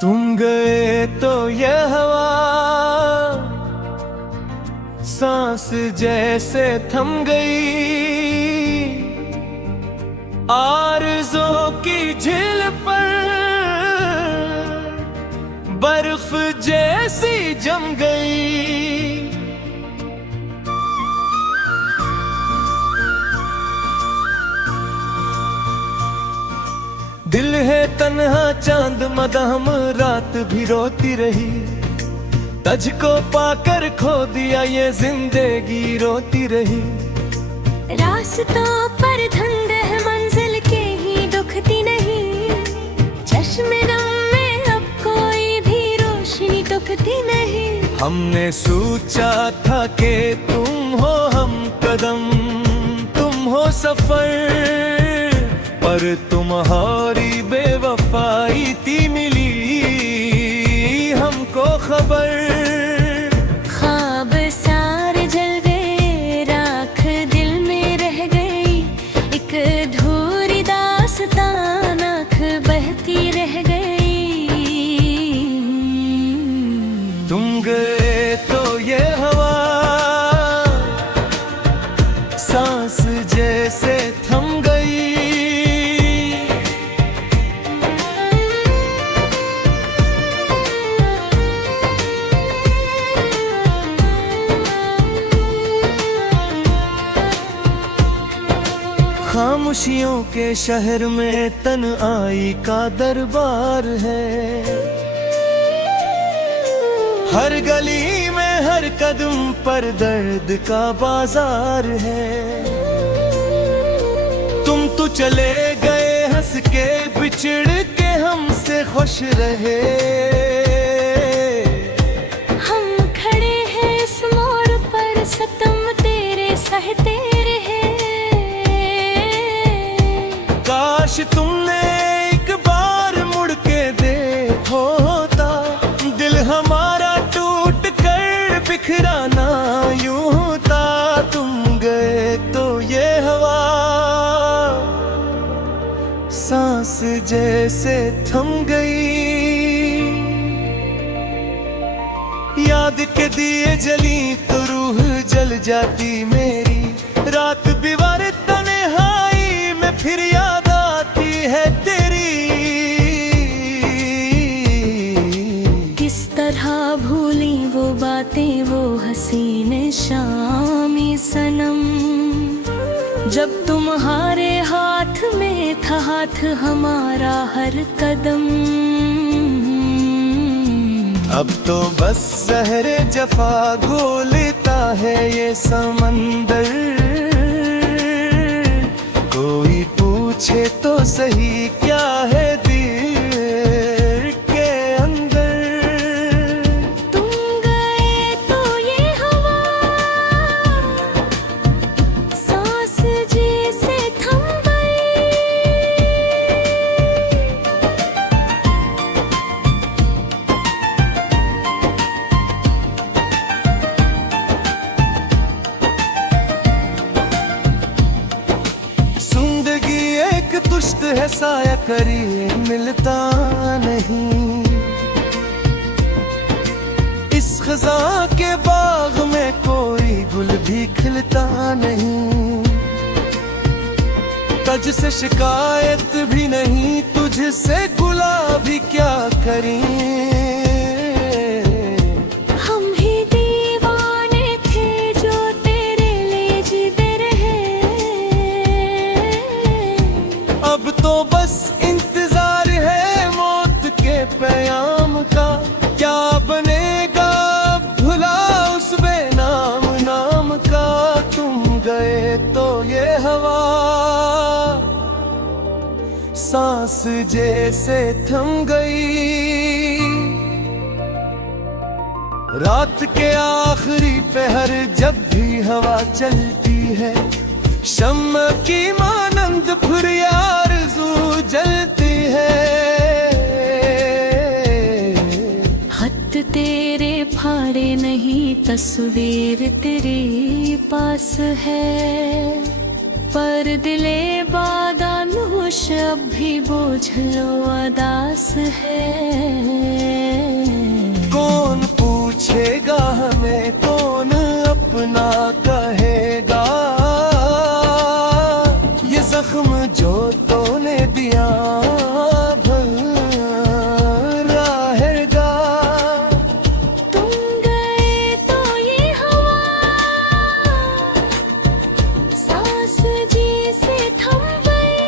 तुम गए तो ये हवा सांस जैसे थम गई, आरज़ों की झील पर बर्फ जैसी जम गई। दिल है तन्हा चांद मदाम रात भी रोती रही, तुझको पाकर खो दिया ये जिंदगी रोती रही। रास्तों पर धुंध है मंजिल के ही दुखती नहीं, चश्मे नम में अब कोई भी रोशनी टुकती नहीं। हमने सोचा था कि तुम हो हम कदम, तुम हो सफर, पर तुम्हारी बेवफाई थी मिली हमको खबर। ख्वाब सारे जल गए, राख दिल में रह गई, एक अधूरी दास्तान आँख बहती रह गई। तुम गए तो ये हवा सांस जैसे थम गई। खामोशियों के शहर में तन्हाई का दरबार है, हर गली में हर कदम पर दर्द का बाजार है। तुम तो चले गए हंस के, बिछड़ के हमसे खुश रहे। हम खड़े हैं इस मोड़ पर, सितम तेरे सहते रहे। काश तुमने एक बार मुड़ के देखा होता, दिल हमारा टूट कर बिखरा ना यूं होता। तुम गए तो ये हवा सांस जैसे थम गई। याद के दिए जली तो रूह जल जाती मेरी, रात बिवार तन्हाई में फिर याद आती है तेरी। किस तरह भूली वो बातें, वो हसीन शामी सनम, जब तुम्हारे हाथ में था हाथ हमारा हर कदम। अब तो बस ज़हरे जफा घोलता है ये समंदर, कोई पूछे तो सही क्या है दिल के अंदर। तुम गए तो ये हवा सांस जैसे थम गई। जिंदगी एक तुश्त है साया करिए मिलता नहीं, इस खज़ां के बाग में कोई गुल भी खिलता नहीं। तुझसे शिकायत भी नहीं, तुझसे गुलाबी क्या करें। अब तो बस इंतजार है मौत के प्याम का, क्या बनेगा भुला उस बेनाम नाम का। तुम गए तो ये हवा सांस जैसे थम गई। रात के आखिरी पहर जब भी हवा चलती है, शम्मा की मानंद आरज़ू जलती है। खत तेरे फाड़े नहीं, तस्वीर तेरे पास है। पर दिले बादानुश अब भी बोझलो अदास है। कौन पूछेगा हमें, कौन अपना कहेगा, ये जख्म जो तूने दिया रहेगा। तुम गए तो ये हवा सांस जी से थम गई।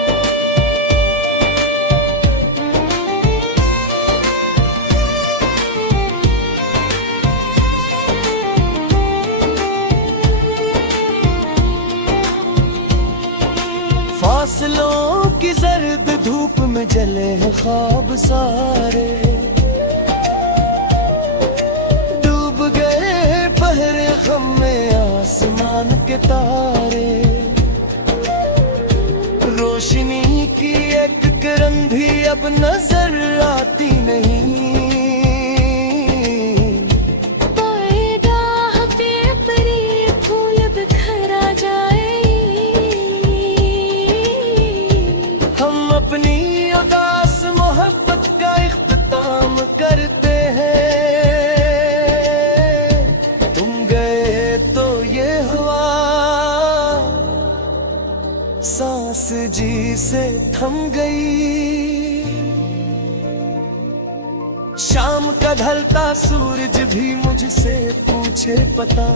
फासलों की जर्द धूप में जले हैं ख्वाब सारे, डूब गए पहरे गम में आसमान के तारे। रोशनी की एक किरण भी अब नजर आती नहीं। बाएं पे परी फूल बिखरा जाए। हम अपनी उदास मोहब्बत का इख्तिताम करते हैं। तुम गए तो ये हुआ, सांस जी से थम गई। शाम का ढलता सूरज भी मुझसे पूछे पता,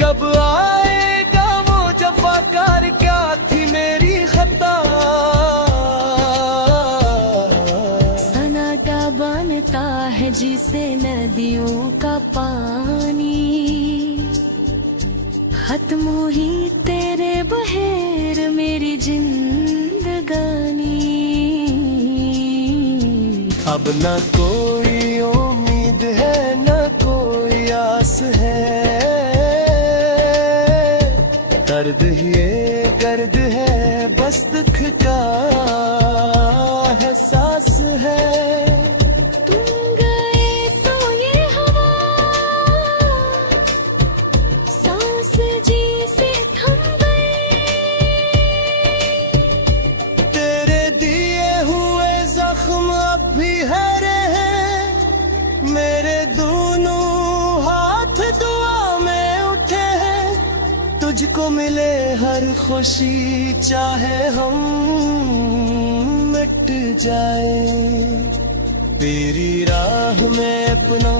कब आएगा वो जफाकार, क्या थी मेरी खता। सन्नाटा बनता है जिसे नदियों का पानी, खत्म हुई तेरे बहेर मेरी जिंदगानी। अब न कोई उम्मीद है, न कोई आस है। दर्द ही ये दर्द है, बस दुख का एहसास है। तुम गए तो ये हवा सांस जी से थम गई। तेरे दिए हुए जख्म अब भी हरे हैं, मेरे दोनों हाथ दुआ में उठे हैं। तुझको मिले हर खुशी, चाहे हम मिट जाए। तेरी राह में अपना